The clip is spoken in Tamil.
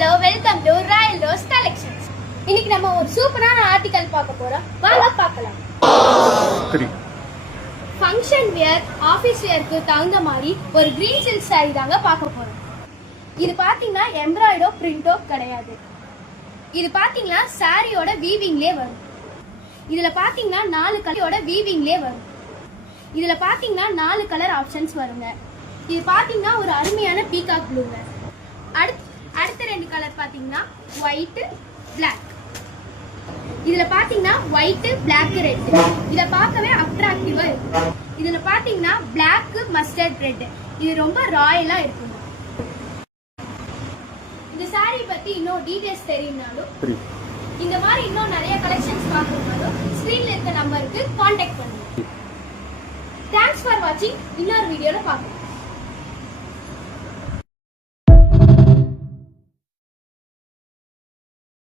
hello, welcome to Royal Rose Collections. இன்னைக்கு நம்ம ஒரு சூப்பரான ஆர்டிகல் பார்க்க போறோம். வாங்க பார்க்கலாம். ஃபங்க்ஷன் வியர், ஆபீஸ் வியருக்கு தகுந்த மாதிரி ஒரு கிரீன் சில்க் saree தாங்க பார்க்க போறோம். இது பாத்தீங்கன்னா எம்ப்ராய்டோ பிரிண்டோ கிடையாது. இது பாத்தீங்கன்னா சாரியோட வீவிங்லயே வரும். இதுல பாத்தீங்கன்னா 4 கலரோட வீவிங்லயே வரும். இதுல பாத்தீங்கன்னா 4 கலர் ஆப்ஷன்ஸ் வருங்க. இது பாத்தீங்கன்னா ஒரு அருமையான பீகாக் ப்ளூங்க. அடுத்த 2 கலர் பாத்தீங்கன்னா ஒயிட், பிளாக். இதுல பாத்தீங்கன்னா ஒயிட், பிளாக், ரெட். இத பார்க்கவே அட்ராக்டிவா இருக்கும். இதுல பாத்தீங்கன்னா பிளாக், மஸ்டர்ட் ரெட். இது ரொம்ப ராயலா இருக்குங்க. இந்த saree பத்தி இன்னும் டீடைல்ஸ் தெரியும்னாலும் இந்த மாதிரி இன்னும் நிறைய கலெக்ஷன்ஸ் பார்க்கணும்னாலும் ஸ்கிரீன்ல இருக்க நம்பருக்கு கான்டாக்ட் பண்ணுங்க. தேங்க்ஸ் ஃபார் வாட்சிங். இன்னொரு வீடியோல பார்க்கலாம்.